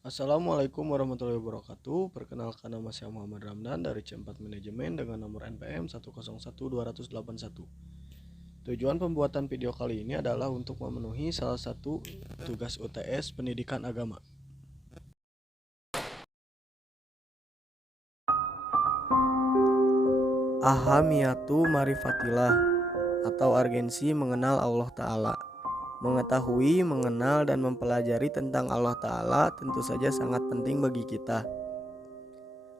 Assalamualaikum warahmatullahi wabarakatuh. Perkenalkan, nama saya Muhammad Ramdan dari C4 Manajemen dengan nomor NPM 1011281. Tujuan pembuatan video kali ini adalah untuk memenuhi salah satu tugas UTS Pendidikan Agama. Ahamiyatu marifatillah atau urgensi mengenal Allah Ta'ala. Mengetahui, mengenal, dan mempelajari tentang Allah Ta'ala tentu saja sangat penting bagi kita.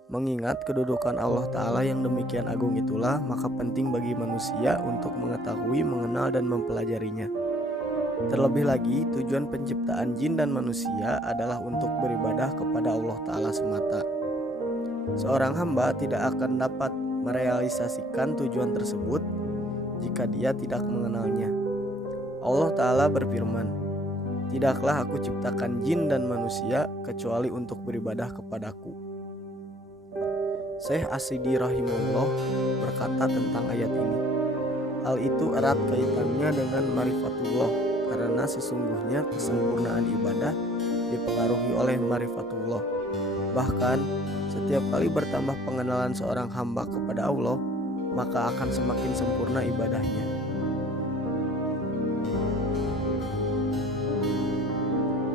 Mengingat kedudukan Allah Ta'ala yang demikian agung itulah, maka penting bagi manusia untuk mengetahui, mengenal, dan mempelajarinya. Terlebih lagi, tujuan penciptaan jin dan manusia adalah untuk beribadah kepada Allah Ta'ala semata. Seorang hamba tidak akan dapat merealisasikan tujuan tersebut jika dia tidak mengenalnya. Allah Ta'ala berfirman, "Tidaklah aku ciptakan jin dan manusia kecuali untuk beribadah kepadaku." Syekh As-Sidi rahimahullah berkata tentang ayat ini, hal itu erat kaitannya dengan marifatullah, karena sesungguhnya kesempurnaan ibadah dipengaruhi oleh marifatullah. Bahkan setiap kali bertambah pengenalan seorang hamba kepada Allah, maka akan semakin sempurna ibadahnya.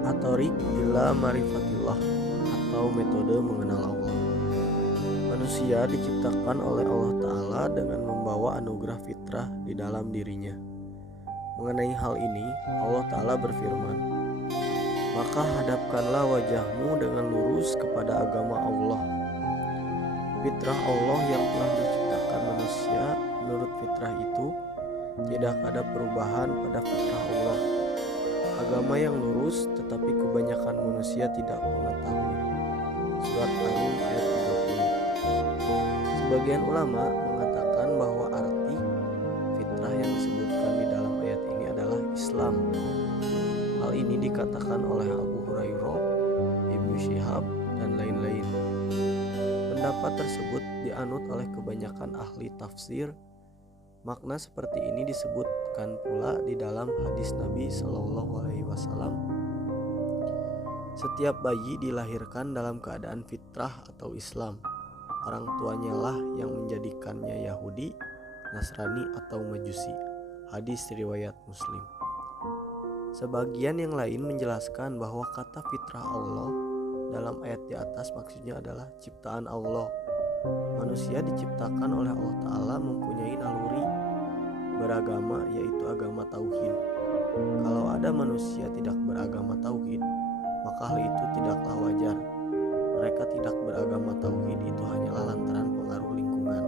At-Thariq ila marifatillah atau metode mengenal Allah. Manusia diciptakan oleh Allah Ta'ala dengan membawa anugerah fitrah di dalam dirinya. Mengenai hal ini, Allah Ta'ala berfirman, "Maka hadapkanlah wajahmu dengan lurus kepada agama Allah." Fitrah Allah yang telah diciptakan manusia, menurut fitrah itu tidak ada perubahan pada fitrah Allah. Agama yang lurus, tetapi kebanyakan manusia tidak mengetahui. Surat Al-Rum ayat 30. Sebagian ulama mengatakan bahwa arti fitrah yang disebutkan di dalam ayat ini adalah Islam. Hal ini dikatakan oleh Abu Hurairah, Ibnu Syihab, dan lain-lain. Pendapat tersebut dianut oleh kebanyakan ahli tafsir. Makna seperti ini disebutkan pula di dalam hadis Nabi Shallallahu Alaihi Wasallam. Setiap bayi dilahirkan dalam keadaan fitrah atau Islam. Orang tuanya lah yang menjadikannya Yahudi, Nasrani, atau Majusi. Hadis riwayat Muslim. Sebagian yang lain menjelaskan bahwa kata fitrah Allah dalam ayat di atas maksudnya adalah ciptaan Allah. Manusia diciptakan oleh Allah Ta'ala mempunyai naluri beragama, yaitu agama tauhid. Kalau ada manusia tidak beragama tauhid, maka hal itu tidaklah wajar. Mereka tidak beragama tauhid itu hanyalah lantaran pengaruh lingkungan.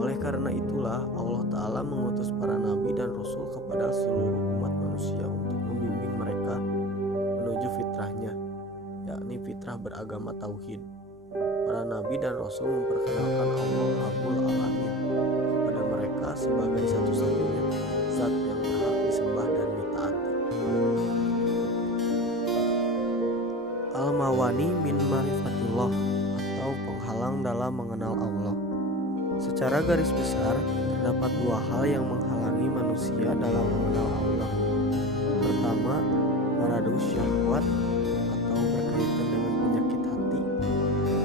Oleh karena itulah Allah Ta'ala mengutus para nabi dan rasul kepada seluruh umat manusia untuk membimbing mereka menuju fitrahnya, yakni fitrah beragama tauhid. Para nabi dan rasul memperkenalkan Allah Rabbul Alamin kepada mereka sebagai satu-satunya zat yang berhak disembah dan ditaati. Al-Mawani min marifatillah atau penghalang dalam mengenal Allah. Secara garis besar, terdapat dua hal yang menghalangi manusia dalam mengenal Allah. Pertama, maradus syahwat atau berkaitan dengan penyakit hati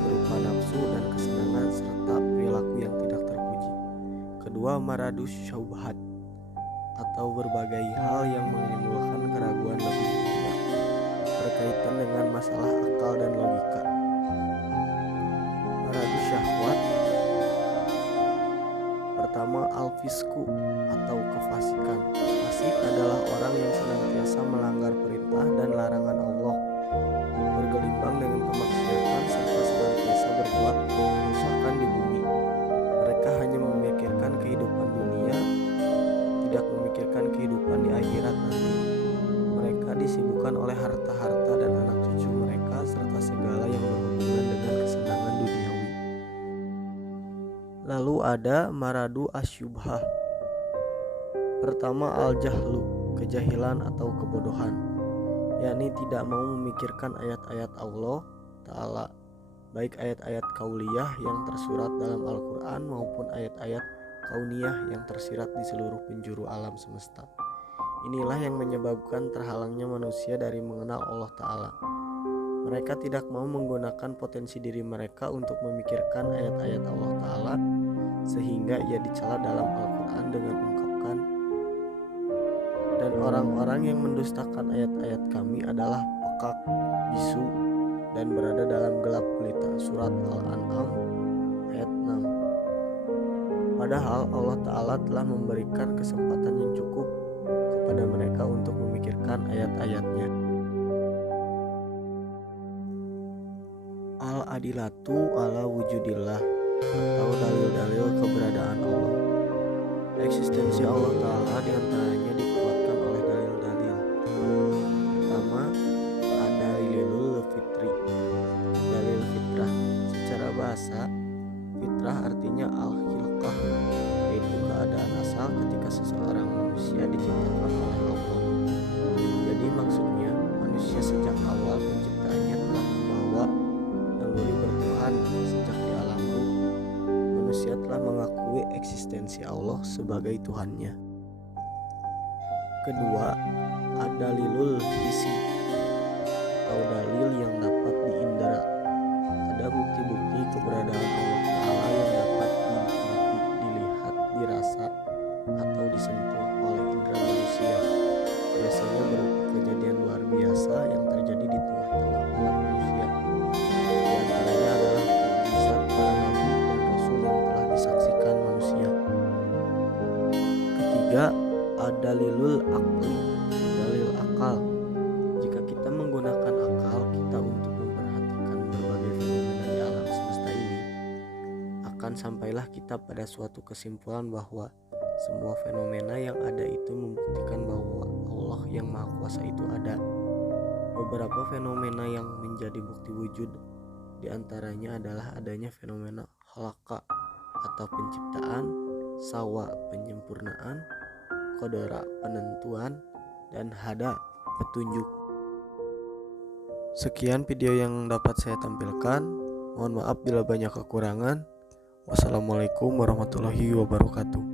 berupa nafsu dan kesenangan serta perilaku yang tidak terpuji. Kedua, maradus syubhat atau berbagai hal yang menimbulkan keraguan lebih banyak berkaitan dengan masalah akal dan logika. Maradus syahwat pertama, al-fisku atau kefasikan. Fasik adalah orang yang senantiasa melanggar perintah dan larangan Allah, bergelimbang dengan kemaksiatan serta senantiasa berbuat kerusakan di bumi. Mereka hanya memikirkan kehidupan dunia, tidak memikirkan kehidupan di akhirat nanti. Mereka disibukkan oleh harta-harta dan anak cucu mereka serta segala yang berhubungan dengan kesenangan duniawi. Lalu ada maradu asyubhah. Pertama, al-jahlu, kejahilan atau kebodohan, yakni tidak mau memikirkan ayat-ayat Allah Ta'ala, baik ayat-ayat kauliyah yang tersurat dalam Al-Quran maupun ayat-ayat kauniyah yang tersirat di seluruh penjuru alam semesta. Inilah yang menyebabkan terhalangnya manusia dari mengenal Allah Ta'ala. Mereka tidak mau menggunakan potensi diri mereka untuk memikirkan ayat-ayat Allah Ta'ala, sehingga ia dicela dalam Al-Quran dengan ungkapkan, "Dan orang-orang yang mendustakan ayat-ayat kami adalah pekak, bisu, dan berada dalam gelap gulita." Surat Al-An'am ayat 6. Padahal Allah Ta'ala telah memberikan kesempatan yang cukup kepada mereka untuk memikirkan ayat-ayatnya. Al-adilatu ala wujudillah, atau dalil-dalil keberadaan Allah. Eksistensi Allah Ta'ala diantaranya dikuatkan oleh dalil-dalil. Pertama, ada dalilul fitri, dalil fitrah. Secara bahasa, fitrah artinya al-khilqah, yaitu keadaan asal ketika seseorang manusia diciptakan oleh Allah. Jadi maksudnya, manusia sejak awal penciptaannya telah membawa naluri bertuhan. Sejak di alam ruh, manusia telah mengakui eksistensi Allah sebagai Tuhannya. Kedua, ada dalilul hissi, atau dalil yang dapat diindra. Ada bukti-bukti keberadaan Allah Ta'ala yang dapat dinikmati, dilihat, dirasa, atau disentuh oleh indera manusia. Biasanya berupa kejadian luar biasa yang terjadi di tengah-tengah umat manusia. Di antaranya adalah mukjizat para nabi dan rasul yang telah disaksikan manusia. Ketiga, ada dalilul aqli, dalil akal. Jika kita menggunakan akal kita untuk memperhatikan berbagai fenomena di alam semesta ini, akan sampailah kita pada suatu kesimpulan bahwa semua fenomena yang ada itu membuktikan bahwa Allah yang Maha Kuasa itu ada. Beberapa fenomena yang menjadi bukti wujud diantaranya adalah adanya fenomena khalaqa atau penciptaan, sawa penyempurnaan, qadara penentuan, dan hada petunjuk. Sekian video yang dapat saya tampilkan. Mohon maaf bila banyak kekurangan. Wassalamualaikum warahmatullahi wabarakatuh.